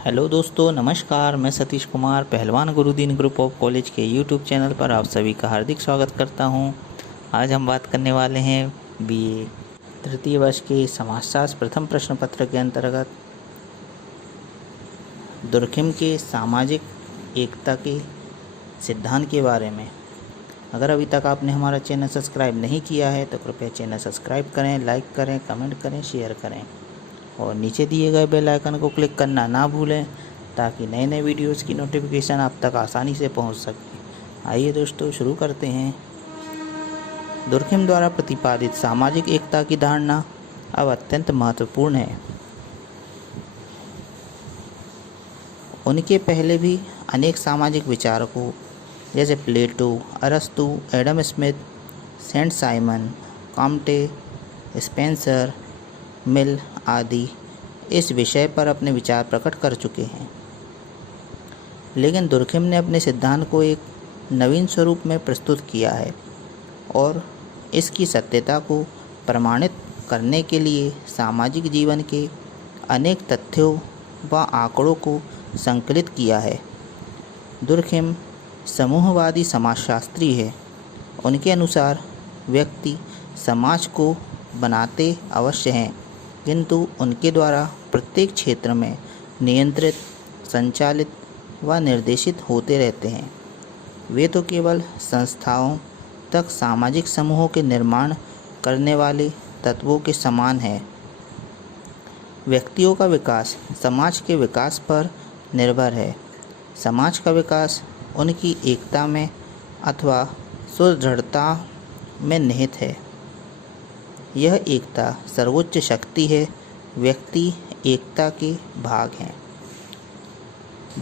Hello दोस्तों, नमस्कार। मैं सतीश कुमार पहलवान गुरुदीन ग्रुप ऑफ कॉलेज के यूट्यूब चैनल पर आप सभी का हार्दिक स्वागत करता हूं। आज हम बात करने वाले हैं बीए तृतीय वर्ष के समाजशास्त्र प्रथम प्रश्न पत्र के अंतर्गत दुर्खिम के सामाजिक एकता के सिद्धांत के बारे में। अगर अभी तक आपने हमारा चैनल सब्सक्राइब नहीं किया है तो कृपया चैनल सब्सक्राइब करें, लाइक करें, कमेंट करें, शेयर करें और नीचे दिए गए बेल आइकन को क्लिक करना ना भूलें ताकि नए नए वीडियोस की नोटिफिकेशन आप तक आसानी से पहुंच सके। आइए दोस्तों, शुरू करते हैं। दुर्खिम द्वारा प्रतिपादित सामाजिक एकता की धारणा अब अत्यंत महत्वपूर्ण है। उनके पहले भी अनेक सामाजिक विचारकों जैसे प्लेटो, अरस्तु, Adam Smith, Saint Simon, Comte, Spencer, Mill आदि इस विषय पर अपने विचार प्रकट कर चुके हैं, लेकिन दुर्खिम ने अपने सिद्धांत को एक नवीन स्वरूप में प्रस्तुत किया है और इसकी सत्यता को प्रमाणित करने के लिए सामाजिक जीवन के अनेक तथ्यों व आंकड़ों को संकलित किया है। दुर्खिम समूहवादी समाजशास्त्री है। उनके अनुसार व्यक्ति समाज को बनाते अवश्य हैं, किंतु उनके द्वारा प्रत्येक क्षेत्र में नियंत्रित, संचालित व निर्देशित होते रहते हैं। वे तो केवल संस्थाओं तक सामाजिक समूहों के निर्माण करने वाले तत्वों के समान हैं। व्यक्तियों का विकास समाज के विकास पर निर्भर है। समाज का विकास उनकी एकता में अथवा सुदृढ़ता में निहित है। यह एकता सर्वोच्च शक्ति है। व्यक्ति एकता के भाग हैं।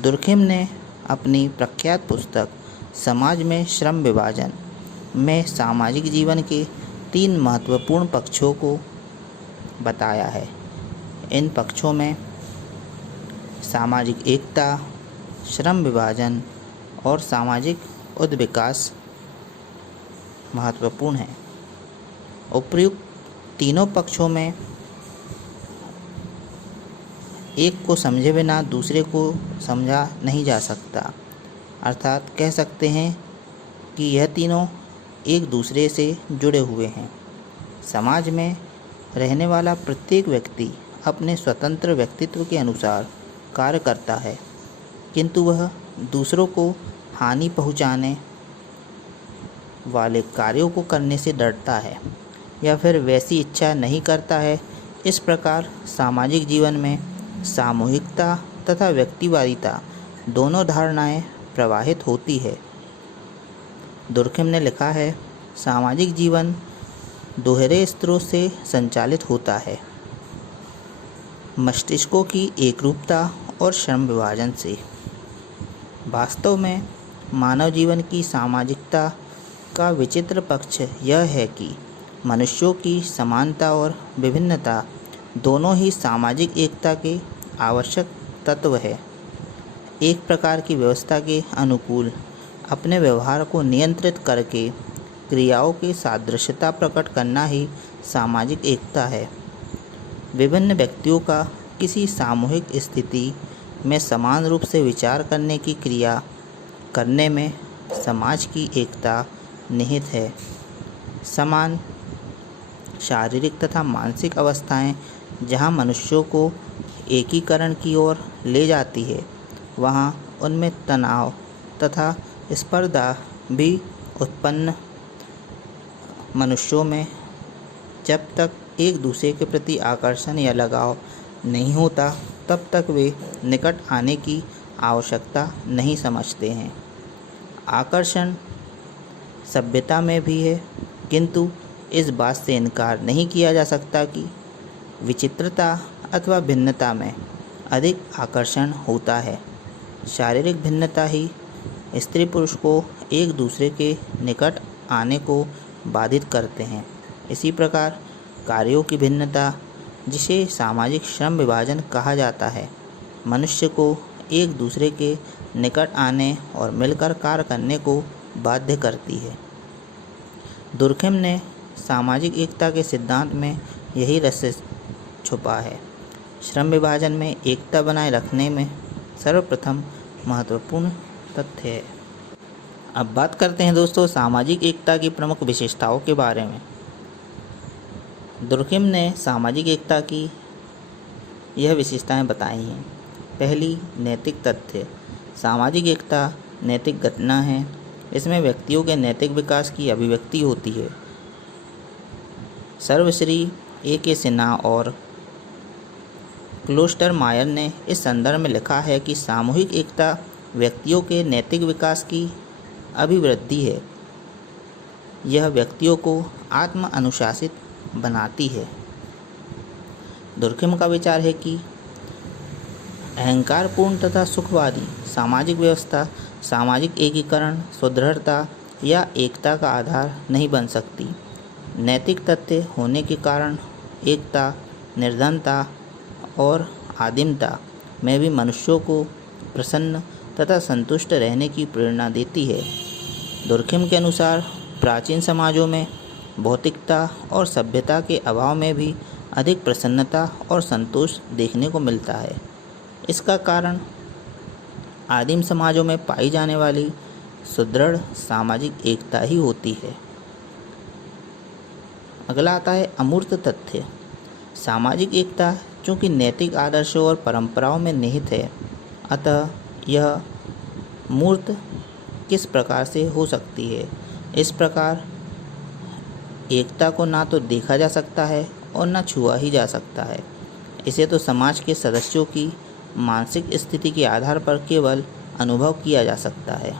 दुर्खिम ने अपनी प्रख्यात पुस्तक समाज में श्रम विभाजन में सामाजिक जीवन के 3 महत्वपूर्ण पक्षों को बताया है। इन पक्षों में सामाजिक एकता, श्रम विभाजन और सामाजिक उद्विकास महत्वपूर्ण है। उपर्युक्त तीनों पक्षों में एक को समझे बिना दूसरे को समझा नहीं जा सकता। अर्थात कह सकते हैं कि यह तीनों एक दूसरे से जुड़े हुए हैं। समाज में रहने वाला प्रत्येक व्यक्ति अपने स्वतंत्र व्यक्तित्व के अनुसार कार्य करता है, किंतु वह दूसरों को हानि पहुंचाने वाले कार्यों को करने से डरता है या फिर वैसी इच्छा नहीं करता है। इस प्रकार सामाजिक जीवन में सामूहिकता तथा व्यक्तिवादिता दोनों धारणाएं प्रवाहित होती है। दुर्खिम ने लिखा है, सामाजिक जीवन दोहरे स्तरों से संचालित होता है, मस्तिष्कों की एकरूपता और श्रम विभाजन से। वास्तव में मानव जीवन की सामाजिकता का विचित्र पक्ष यह है कि मनुष्यों की समानता और विभिन्नता दोनों ही सामाजिक एकता के आवश्यक तत्व है। एक प्रकार की व्यवस्था के अनुकूल अपने व्यवहार को नियंत्रित करके क्रियाओं की सादृश्यता प्रकट करना ही सामाजिक एकता है। विभिन्न व्यक्तियों का किसी सामूहिक स्थिति में समान रूप से विचार करने की क्रिया करने में समाज की एकता निहित है। समान शारीरिक तथा मानसिक अवस्थाएं जहां मनुष्यों को एकीकरण की ओर ले जाती है, वहां उनमें तनाव तथा स्पर्धा भी उत्पन्न। मनुष्यों में जब तक एक दूसरे के प्रति आकर्षण या लगाव नहीं होता, तब तक वे निकट आने की आवश्यकता नहीं समझते हैं। आकर्षण सभ्यता में भी है, किंतु इस बात से इनकार नहीं किया जा सकता कि विचित्रता अथवा भिन्नता में अधिक आकर्षण होता है। शारीरिक भिन्नता ही स्त्री पुरुष को एक दूसरे के निकट आने को बाधित करते हैं। इसी प्रकार कार्यों की भिन्नता, जिसे सामाजिक श्रम विभाजन कहा जाता है, मनुष्य को एक दूसरे के निकट आने और मिलकर कार्य करने को बाध्य करती है। दुर्खिम ने सामाजिक एकता के सिद्धांत में यही रहस्य छुपा है। श्रम विभाजन में एकता बनाए रखने में सर्वप्रथम महत्वपूर्ण तथ्य है। अब बात करते हैं दोस्तों सामाजिक एकता की प्रमुख विशेषताओं के बारे में। दुर्खिम ने सामाजिक एकता की यह विशेषताएं बताई हैं। पहली, नैतिक तथ्य। सामाजिक एकता नैतिक घटना है। इसमें व्यक्तियों के नैतिक विकास की अभिव्यक्ति होती है। सर्वश्री A.K. सिन्हा और क्लोस्टरमायर ने इस संदर्भ में लिखा है कि सामूहिक एकता व्यक्तियों के नैतिक विकास की अभिवृद्धि है। यह व्यक्तियों को आत्म अनुशासित बनाती है। दुर्खिम का विचार है कि अहंकारपूर्ण तथा सुखवादी सामाजिक व्यवस्था सामाजिक एकीकरण, सुदृढ़ता या एकता का आधार नहीं बन सकती। नैतिक तथ्य होने के कारण एकता, निर्धनता और आदिमता में भी मनुष्यों को प्रसन्न तथा संतुष्ट रहने की प्रेरणा देती है। दुर्खिम के अनुसार प्राचीन समाजों में भौतिकता और सभ्यता के अभाव में भी अधिक प्रसन्नता और संतोष देखने को मिलता है। इसका कारण आदिम समाजों में पाई जाने वाली सुदृढ़ सामाजिक एकता ही होती है। अगला आता है अमूर्त तथ्य। सामाजिक एकता चूँकि नैतिक आदर्शों और परंपराओं में निहित है, अतः यह मूर्त किस प्रकार से हो सकती है। इस प्रकार एकता को ना तो देखा जा सकता है और ना छुआ ही जा सकता है। इसे तो समाज के सदस्यों की मानसिक स्थिति के आधार पर केवल अनुभव किया जा सकता है।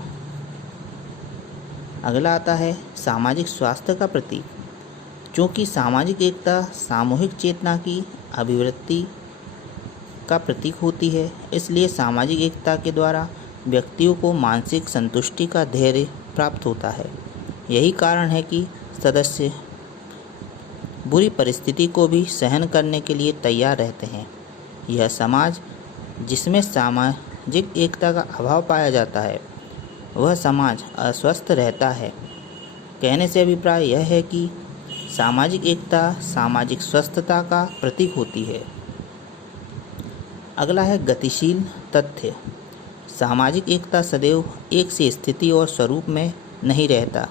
अगला आता है सामाजिक स्वास्थ्य का प्रतीक। चूँकि सामाजिक एकता सामूहिक चेतना की अभिवृत्ति का प्रतीक होती है, इसलिए सामाजिक एकता के द्वारा व्यक्तियों को मानसिक संतुष्टि का धैर्य प्राप्त होता है। यही कारण है कि सदस्य बुरी परिस्थिति को भी सहन करने के लिए तैयार रहते हैं। यह समाज जिसमें सामाजिक एकता का अभाव पाया जाता है, वह समाज अस्वस्थ रहता है। कहने से अभिप्राय यह है कि सामाजिक एकता सामाजिक स्वस्थता का प्रतीक होती है। अगला है गतिशील तथ्य। सामाजिक एकता सदैव एक सी स्थिति और स्वरूप में नहीं रहता।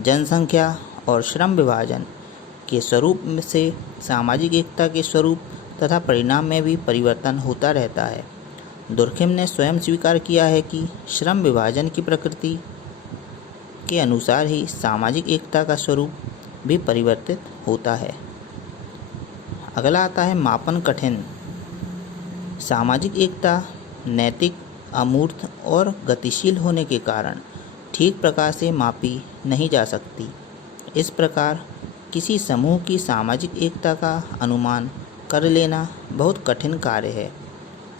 जनसंख्या और श्रम विभाजन के स्वरूप से सामाजिक एकता के स्वरूप तथा परिणाम में भी परिवर्तन होता रहता है। दुर्खिम ने स्वयं स्वीकार किया है कि श्रम विभाजन की प्रकृति के अनुसार ही सामाजिक एकता का स्वरूप भी परिवर्तित होता है। अगला आता है मापन कठिन। सामाजिक एकता नैतिक, अमूर्त और गतिशील होने के कारण ठीक प्रकार से मापी नहीं जा सकती। इस प्रकार किसी समूह की सामाजिक एकता का अनुमान कर लेना बहुत कठिन कार्य है।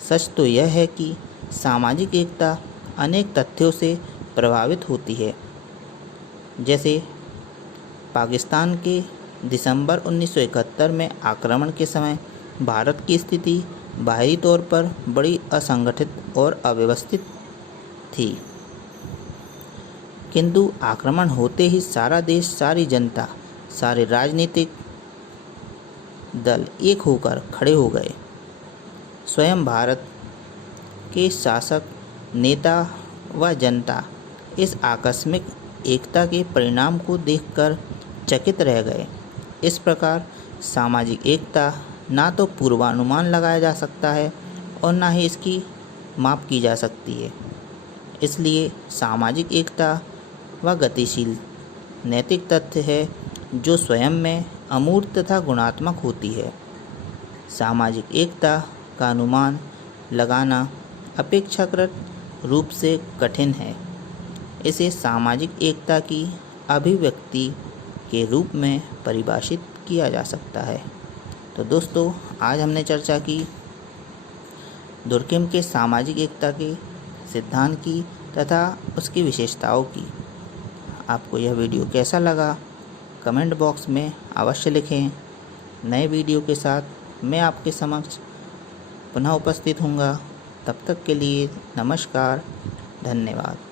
सच तो यह है कि सामाजिक एकता अनेक तथ्यों से प्रभावित होती है। जैसे पाकिस्तान के दिसंबर 1971 में आक्रमण के समय भारत की स्थिति बाहरी तौर पर बड़ी असंगठित और अव्यवस्थित थी, किंतु आक्रमण होते ही सारा देश, सारी जनता, सारे राजनीतिक दल एक होकर खड़े हो गए। स्वयं भारत के शासक, नेता व जनता इस आकस्मिक एकता के परिणाम को देखकर चकित रह गए। इस प्रकार सामाजिक एकता ना तो पूर्वानुमान लगाया जा सकता है और ना ही इसकी माप की जा सकती है। इसलिए सामाजिक एकता व गतिशील नैतिक तथ्य है जो स्वयं में अमूर्त तथा गुणात्मक होती है। सामाजिक एकता का अनुमान लगाना अपेक्षाकृत रूप से कठिन है। इसे सामाजिक एकता की अभिव्यक्ति के रूप में परिभाषित किया जा सकता है। तो दोस्तों, आज हमने चर्चा की दुर्खिम के सामाजिक एकता के सिद्धांत की तथा उसकी विशेषताओं की। आपको यह वीडियो कैसा लगा कमेंट बॉक्स में अवश्य लिखें। नए वीडियो के साथ मैं आपके समक्ष पुनः उपस्थित हूँगा। तब तक के लिए नमस्कार, धन्यवाद।